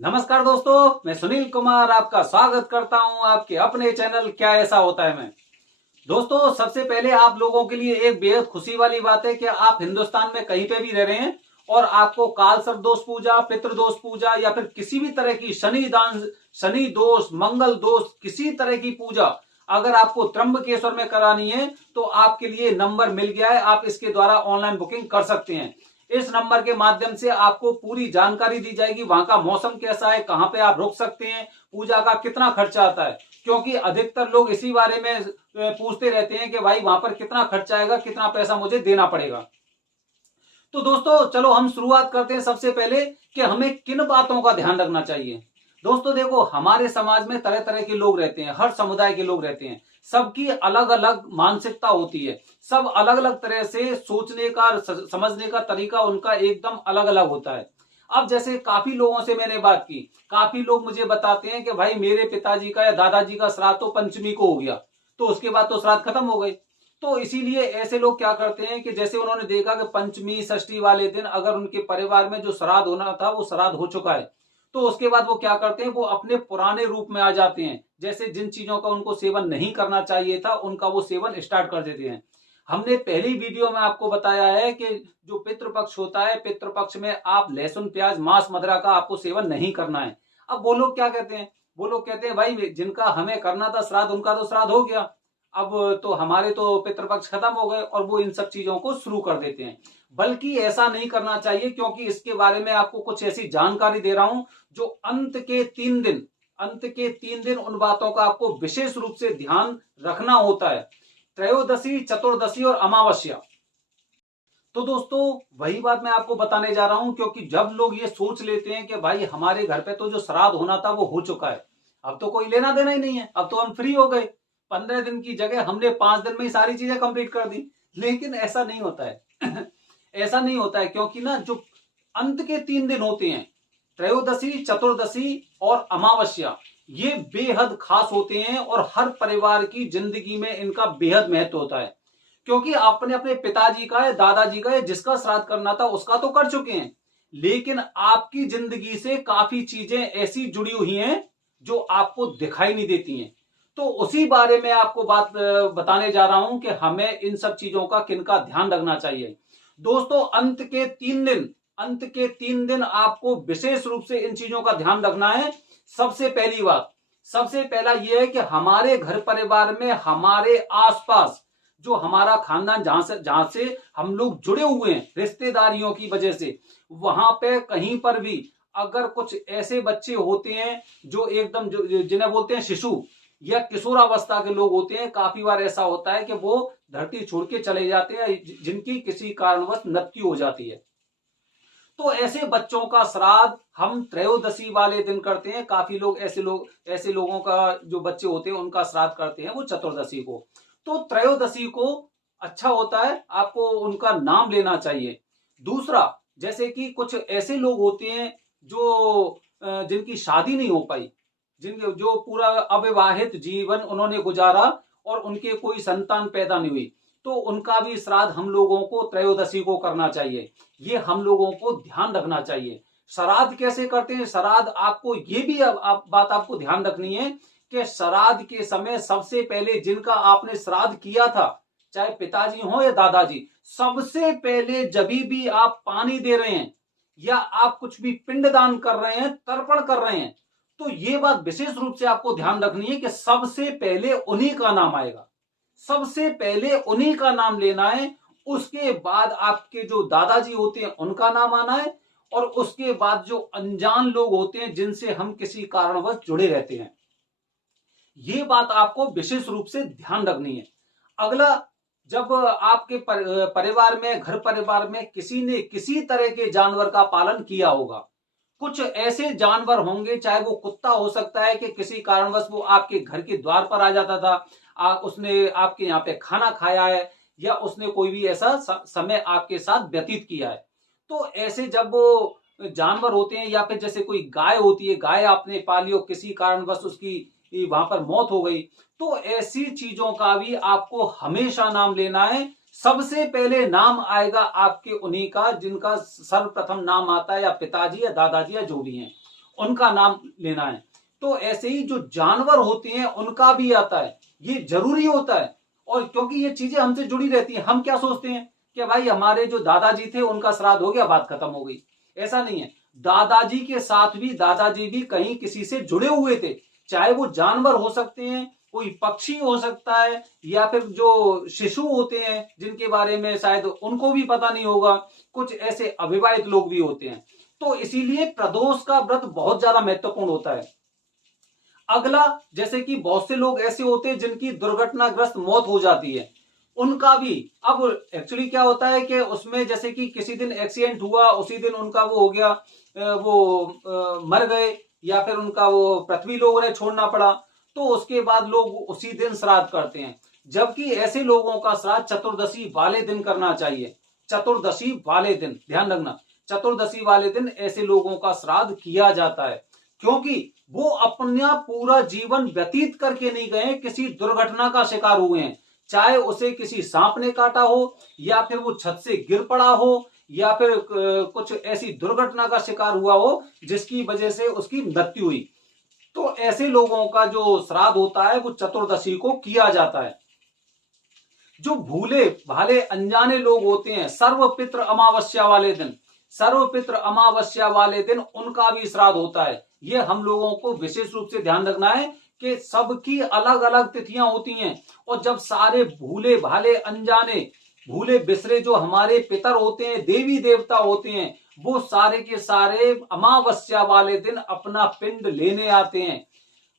नमस्कार दोस्तों, मैं सुनील कुमार आपका स्वागत करता हूं आपके अपने चैनल क्या ऐसा होता है में। दोस्तों, सबसे पहले आप लोगों के लिए एक बेहद खुशी वाली बात है कि आप हिंदुस्तान में कहीं पे भी रह रहे हैं और आपको काल सर्प दोष पूजा, पितृ दोष पूजा या फिर किसी भी तरह की शनि दोष, मंगल दोष, किसी तरह की पूजा अगर आपको त्र्यंबकेश्वर में करानी है तो आपके लिए नंबर मिल गया है। आप इसके द्वारा ऑनलाइन बुकिंग कर सकते हैं। इस नंबर के माध्यम से आपको पूरी जानकारी दी जाएगी, वहां का मौसम कैसा है, कहां पे आप रुक सकते हैं, पूजा का कितना खर्चा आता है। क्योंकि अधिकतर लोग इसी बारे में पूछते रहते हैं कि भाई वहां पर कितना खर्चा आएगा, कितना पैसा मुझे देना पड़ेगा। तो दोस्तों चलो हम शुरुआत करते हैं सबसे पहले कि हमें किन बातों का ध्यान रखना चाहिए। दोस्तों देखो, हमारे समाज में तरह तरह के लोग रहते हैं, हर समुदाय के लोग रहते हैं। सबकी अलग अलग मानसिकता होती है, सब अलग अलग तरह से सोचने का, समझने का तरीका उनका एकदम अलग अलग होता है। अब जैसे काफी लोगों से मैंने बात की, काफी लोग मुझे बताते हैं कि भाई मेरे पिताजी का या दादाजी का श्राद्ध तो पंचमी को हो गया, तो उसके बाद तो श्राद्ध खत्म हो गए। तो इसीलिए ऐसे लोग क्या करते हैं कि जैसे उन्होंने देखा कि पंचमी षष्ठी वाले दिन अगर उनके परिवार में जो श्राद्ध होना था वो श्राद्ध हो चुका है, तो उसके बाद वो क्या करते हैं, वो अपने पुराने रूप में आ जाते हैं। जैसे जिन चीजों का उनको सेवन नहीं करना चाहिए था उनका वो सेवन स्टार्ट कर देते हैं। हमने पहली वीडियो में आपको बताया है कि जो पितृपक्ष होता है, पितृपक्ष में आप लहसुन, प्याज, मांस, मदिरा का आपको सेवन नहीं करना है। अब वो लोग क्या कहते हैं, वो लोग कहते हैं भाई जिनका हमें करना था श्राद्ध उनका तो श्राद्ध हो गया, अब तो हमारे तो पितृपक्ष खत्म हो गए, और वो इन सब चीजों को शुरू कर देते हैं। बल्कि ऐसा नहीं करना चाहिए, क्योंकि इसके बारे में आपको कुछ ऐसी जानकारी दे रहा हूं जो अंत के 3 दिन उन बातों का आपको विशेष रूप से ध्यान रखना होता है। त्रयोदशी, चतुर्दशी और अमावस्या। तो दोस्तों वही बात मैं आपको बताने जा रहा हूं, क्योंकि जब लोग ये सोच लेते हैं कि भाई हमारे घर पे तो जो श्राद्ध होना था वो हो चुका है, अब तो कोई लेना देना ही नहीं है, अब तो हम फ्री हो गए, 15 दिन की जगह हमने 5 दिन में ही सारी चीजें कंप्लीट कर दी। लेकिन ऐसा नहीं होता है ऐसा नहीं होता है, क्योंकि ना जो अंत के 3 दिन होते हैं, त्रयोदशी, चतुर्दशी और अमावस्या, ये बेहद खास होते हैं और हर परिवार की जिंदगी में इनका बेहद महत्व होता है। क्योंकि आपने अपने पिताजी का या दादाजी का या जिसका श्राद्ध करना था उसका तो कर चुके हैं, लेकिन आपकी जिंदगी से काफी चीजें ऐसी जुड़ी हुई हैं जो आपको दिखाई नहीं देती हैं। तो उसी बारे में आपको बात बताने जा रहा हूं कि हमें इन सब चीजों का किनका ध्यान रखना चाहिए। दोस्तों अंत के 3 दिन आपको विशेष रूप से इन चीजों का ध्यान रखना है। सबसे पहला यह है कि हमारे घर परिवार में, हमारे आसपास जो हमारा खानदान, जहां से हम लोग जुड़े हुए हैं रिश्तेदारियों की वजह से, वहां पे कहीं पर भी अगर कुछ ऐसे बच्चे होते हैं जो एकदम जिन्हें बोलते हैं शिशु या किशोरावस्था के लोग होते हैं, काफी बार ऐसा होता है कि वो धरती छोड़ के चले जाते हैं, जिनकी किसी कारणवश मृत्यु हो जाती है। तो ऐसे बच्चों का श्राद्ध हम त्रयोदशी वाले दिन करते हैं। काफी लोग ऐसे लोगों का जो बच्चे होते हैं उनका श्राद्ध करते हैं वो चतुर्दशी को। तो त्रयोदशी को अच्छा होता है, आपको उनका नाम लेना चाहिए। दूसरा, जैसे कि कुछ ऐसे लोग होते हैं जो जिनकी शादी नहीं हो पाई, जो पूरा अविवाहित जीवन उन्होंने गुजारा और उनके कोई संतान पैदा नहीं हुई, तो उनका भी श्राद्ध हम लोगों को त्रयोदशी को करना चाहिए। ये हम लोगों को ध्यान रखना चाहिए। श्राद्ध कैसे करते हैं, श्राद्ध आपको ये भी बात आपको ध्यान रखनी है कि श्राद्ध के समय सबसे पहले जिनका आपने श्राद्ध किया था, चाहे पिताजी हो या दादाजी, सबसे पहले जब भी आप पानी दे रहे हैं या आप कुछ भी पिंडदान कर रहे हैं, तर्पण कर रहे हैं, तो ये बात विशेष रूप से आपको ध्यान रखनी है कि सबसे पहले उन्हीं का नाम आएगा, सबसे पहले उन्हीं का नाम लेना है। उसके बाद आपके जो दादाजी होते हैं उनका नाम आना है, और उसके बाद जो अनजान लोग होते हैं जिनसे हम किसी कारणवश जुड़े रहते हैं, ये बात आपको विशेष रूप से ध्यान रखनी है। अगला, जब आपके परिवार में, घर परिवार में किसी ने किसी तरह के जानवर का पालन किया होगा, कुछ ऐसे जानवर होंगे, चाहे वो कुत्ता हो सकता है कि किसी कारणवश वो आपके घर के द्वार पर आ जाता था, उसने आपके यहाँ पे खाना खाया है या उसने कोई भी ऐसा समय आपके साथ व्यतीत किया है। तो ऐसे जब वो जानवर होते हैं, या फिर जैसे कोई गाय होती है, गाय आपने पाली और किसी कारणवश उसकी वहां पर मौत हो गई, तो ऐसी चीजों का भी आपको हमेशा नाम लेना है। सबसे पहले नाम आएगा आपके उन्हीं का जिनका सर्वप्रथम नाम आता है, या पिताजी या दादाजी या जो भी हैं। उनका नाम लेना है। तो ऐसे ही जो जानवर होते हैं उनका भी आता है, ये जरूरी होता है। और क्योंकि ये चीजें हमसे जुड़ी रहती हैं, हम क्या सोचते हैं कि भाई हमारे जो दादाजी थे उनका श्राद्ध हो गया, बात खत्म हो गई। ऐसा नहीं है, दादाजी के साथ भी दादाजी भी कहीं किसी से जुड़े हुए थे, चाहे वो जानवर हो सकते हैं, कोई पक्षी हो सकता है, या फिर जो शिशु होते हैं जिनके बारे में शायद उनको भी पता नहीं होगा, कुछ ऐसे अविवाहित लोग भी होते हैं। तो इसीलिए प्रदोष का व्रत बहुत ज्यादा महत्वपूर्ण होता है। अगला, जैसे कि बहुत से लोग ऐसे होते हैं जिनकी दुर्घटनाग्रस्त मौत हो जाती है, उनका भी अब एक्चुअली क्या होता है कि उसमें जैसे कि किसी दिन एक्सीडेंट हुआ, उसी दिन उनका वो हो गया, मर गए, या फिर उनका वो पृथ्वी लोगों ने छोड़ना पड़ा, तो उसके बाद लोग उसी दिन श्राद्ध करते हैं। जबकि ऐसे लोगों का श्राद्ध चतुर्दशी वाले दिन करना चाहिए। चतुर्दशी वाले दिन, ध्यान रखना, चतुर्दशी वाले दिन ऐसे लोगों का श्राद्ध किया जाता है, क्योंकि वो अपना पूरा जीवन व्यतीत करके नहीं गए, किसी दुर्घटना का शिकार हुए हैं, चाहे उसे किसी सांप ने काटा हो, या फिर वो छत से गिर पड़ा हो, या फिर कुछ ऐसी दुर्घटना का शिकार हुआ हो जिसकी वजह से उसकी मृत्यु हुई। तो ऐसे लोगों का जो श्राद्ध होता है वो चतुर्दशी को किया जाता है। जो भूले भाले अनजाने लोग होते हैं, सर्वपित्र अमावस्या वाले दिन, सर्वपित्र अमावस्या वाले दिन उनका भी श्राद्ध होता है। ये हम लोगों को विशेष रूप से ध्यान रखना है कि सबकी अलग अलग तिथियां होती हैं, और जब सारे भूले भाले अनजाने, भूले बिसरे जो हमारे पितर होते हैं, देवी देवता होते हैं, वो सारे के सारे अमावस्या वाले दिन अपना पिंड लेने आते हैं,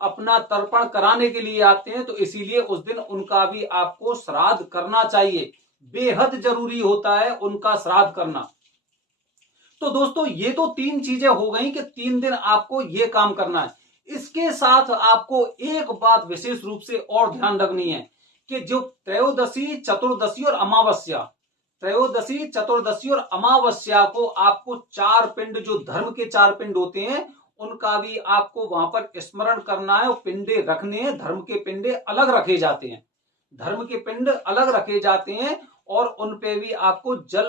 अपना तर्पण कराने के लिए आते हैं, तो इसीलिए उस दिन उनका भी आपको श्राद्ध करना चाहिए। बेहद जरूरी होता है उनका श्राद्ध करना। तो दोस्तों ये तो 3 चीजें हो गई कि 3 दिन आपको ये काम करना है। इसके साथ आपको एक बात विशेष रूप से और ध्यान रखनी है कि जो त्रयोदशी, चतुर्दशी और अमावस्या, त्रयोदशी, चतुर्दशी और अमावस्या को आपको 4 पिंड, जो धर्म के 4 पिंड होते हैं, उनका भी आपको वहां पर स्मरण करना है और पिंडे रखने हैं। धर्म के पिंडे अलग रखे जाते हैं, धर्म के पिंड अलग रखे जाते हैं, और उन पे भी आपको जल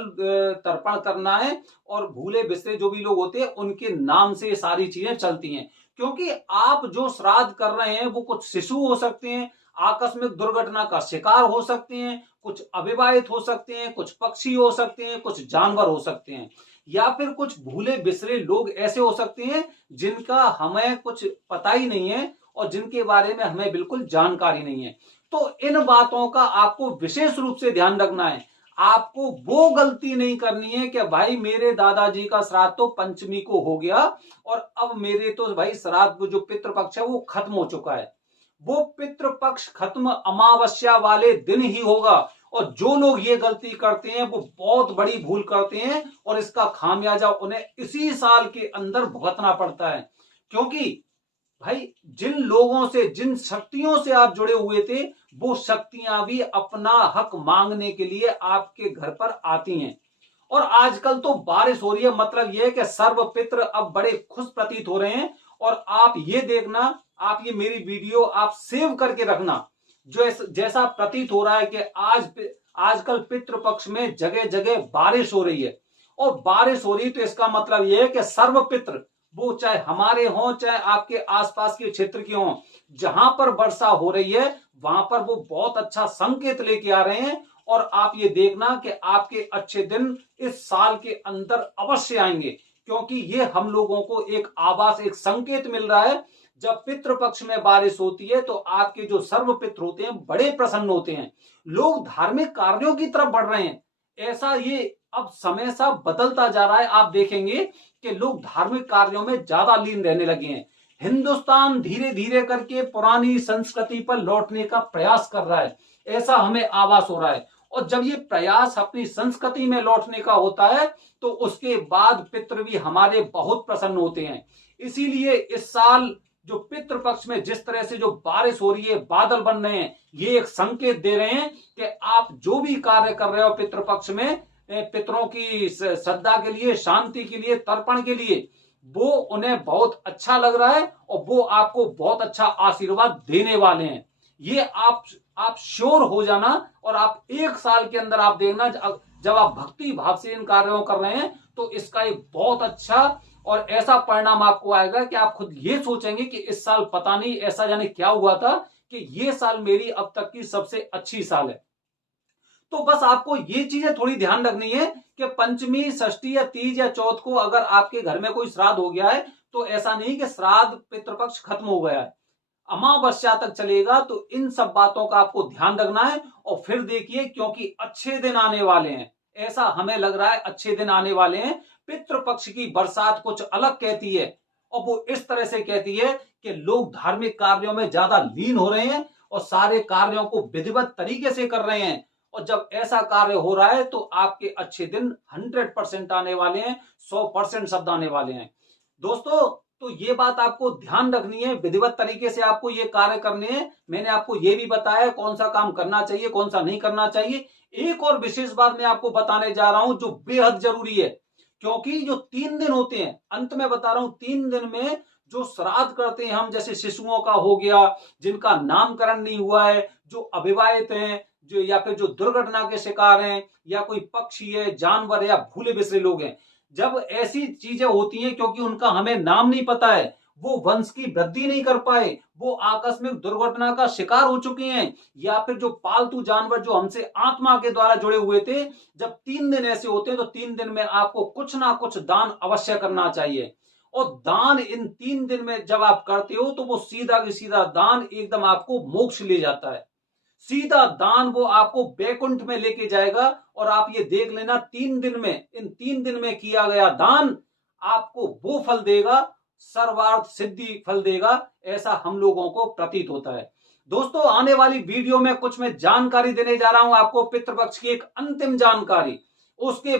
तर्पण करना है। और भूले बिसरे जो भी लोग होते हैं उनके नाम से सारी चीजें चलती हैं, क्योंकि आप जो श्राद्ध कर रहे हैं वो कुछ शिशु हो सकते हैं, आकस्मिक दुर्घटना का शिकार हो सकते हैं, कुछ अविवाहित हो सकते हैं, कुछ पक्षी हो सकते हैं, कुछ जानवर हो सकते हैं, या फिर कुछ भूले बिसरे लोग ऐसे हो सकते हैं जिनका हमें कुछ पता ही नहीं है और जिनके बारे में हमें बिल्कुल जानकारी नहीं है। तो इन बातों का आपको विशेष रूप से ध्यान रखना है। आपको वो गलती नहीं करनी है कि भाई मेरे दादाजी का श्राद्ध तो पंचमी को हो गया और अब मेरे तो भाई श्राद्ध जो पितृपक्ष है वो खत्म हो चुका है। वो पितृपक्ष खत्म अमावस्या वाले दिन ही होगा। और जो लोग ये गलती करते हैं वो बहुत बड़ी भूल करते हैं और इसका खामियाजा उन्हें इसी साल के अंदर भुगतना पड़ता है। क्योंकि भाई जिन लोगों से, जिन शक्तियों से आप जुड़े हुए थे, वो शक्तियां भी अपना हक मांगने के लिए आपके घर पर आती हैं। और आजकल तो बारिश हो रही है, मतलब यह है कि सर्वपित्र अब बड़े खुश प्रतीत हो रहे हैं। और आप ये देखना, आप ये मेरी वीडियो आप सेव करके रखना, जो जैसा प्रतीत हो रहा है कि आजकल पितृपक्ष में जगह जगह बारिश हो रही है। और बारिश हो रही तो इसका मतलब यह है कि सर्वपित्र, वो चाहे हमारे हों चाहे आपके आसपास के क्षेत्र के हों, जहां पर वर्षा हो रही है वहां पर वो बहुत अच्छा संकेत लेके आ रहे हैं। और आप ये देखना कि आपके अच्छे दिन इस साल के अंदर अवश्य आएंगे, क्योंकि ये हम लोगों को एक आभास, एक संकेत मिल रहा है। जब पितृपक्ष में बारिश होती है तो आपके जो सर्वपित्र होते हैं बड़े प्रसन्न होते हैं, लोग धार्मिक कार्यों की तरफ बढ़ रहे हैं। ऐसा ये अब समय सा बदलता जा रहा है, आप देखेंगे कि लोग धार्मिक कार्यों में ज्यादा लीन रहने लगे हैं। हिंदुस्तान धीरे धीरे करके पुरानी संस्कृति पर लौटने का प्रयास कर रहा है, ऐसा हमें आभास हो रहा है। और जब ये प्रयास अपनी संस्कृति में लौटने का होता है तो उसके बाद पितृ भी हमारे बहुत प्रसन्न होते हैं। इसीलिए इस साल जो पितृपक्ष में जिस तरह से जो बारिश हो रही है, बादल बन रहे हैं, ये एक संकेत दे रहे हैं कि आप जो भी कार्य कर रहे हो पितृपक्ष में, पितरों की श्रद्धा के लिए, शांति के लिए, तर्पण के लिए, वो उन्हें बहुत अच्छा लग रहा है और वो आपको बहुत अच्छा आशीर्वाद देने वाले हैं। ये आप श्योर हो जाना। और आप 1 साल के अंदर आप देखना, जब आप भक्ति भाव से इन कार्यों कर रहे हैं तो इसका एक बहुत अच्छा और ऐसा परिणाम आपको आएगा कि आप खुद ये सोचेंगे कि इस साल पता नहीं ऐसा जाने क्या हुआ था कि ये साल मेरी अब तक की सबसे अच्छी साल है। तो बस आपको ये चीजें थोड़ी ध्यान रखनी है कि पंचमी, षष्ठी या तीज या चौथ को अगर आपके घर में कोई श्राद्ध हो गया है तो ऐसा नहीं कि श्राद्ध पितृपक्ष खत्म हो गया है, अमावस्या तक चलेगा। तो इन सब बातों का आपको ध्यान रखना है। और फिर देखिए, क्योंकि अच्छे दिन आने वाले हैं, ऐसा हमें लग रहा है अच्छे दिन आने वाले हैं। पितृपक्ष की बरसात कुछ अलग कहती है, और वो इस तरह से कहती है कि लोग धार्मिक कार्यों में ज्यादा लीन हो रहे हैं और सारे कार्यों को विधिवत तरीके से कर रहे हैं। और जब ऐसा कार्य हो रहा है तो आपके अच्छे दिन 100% आने वाले हैं, 100% शब्द आने वाले हैं दोस्तों। तो ये बात आपको ध्यान रखनी है, विधिवत तरीके से आपको ये कार्य करने हैं। मैंने आपको ये भी बताया कौन सा काम करना चाहिए, कौन सा नहीं करना चाहिए। एक और विशेष बात मैं आपको बताने जा रहा हूं जो बेहद जरूरी है, क्योंकि जो 3 दिन होते हैं, अंत में बता रहा हूं, 3 दिन में जो श्राद्ध करते हैं हम, जैसे शिशुओं का हो गया, जिनका नामकरण नहीं हुआ है, जो अविवाहित हैं, जो या फिर जो दुर्घटना के शिकार हैं, या कोई पक्षी है, जानवर है, या भूले बिसरे लोग हैं, जब ऐसी चीजें होती हैं क्योंकि उनका हमें नाम नहीं पता है, वो वंश की वृद्धि नहीं कर पाए, वो आकस्मिक दुर्घटना का शिकार हो चुके हैं, या फिर जो पालतू जानवर जो हमसे आत्मा के द्वारा जुड़े हुए थे, जब 3 दिन ऐसे होते हैं तो 3 दिन में आपको कुछ ना कुछ दान अवश्य करना चाहिए। और दान इन 3 दिन में जब आप करते हो तो वो सीधा की सीधा दान एकदम आपको मोक्ष ले जाता है। सीधा दान वो आपको बैकुंठ में लेके जाएगा। और आप ये देख लेना, 3 दिन में, इन 3 दिन में किया गया दान आपको वो फल देगा, सर्वार्थ सिद्धि फल देगा, ऐसा हम लोगों को प्रतीत होता है। दोस्तों, आने वाली वीडियो में कुछ मैं जानकारी देने जा रहा हूं आपको, पितृपक्ष की एक अंतिम जानकारी। उसके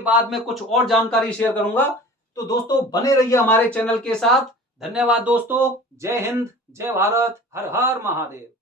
बाद मैं कुछ और जानकारी शेयर करूंगा। तो दोस्तों, बने रहिए हमारे चैनल के साथ। धन्यवाद दोस्तों। जय हिंद, जय भारत, हर हर महादेव।